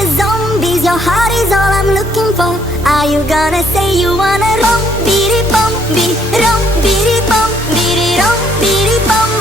of zombies. Your heart is all I'm looking for. Are you gonna say you wanna rom, beady bum, be rom, beady bum, beady rom, beady bum?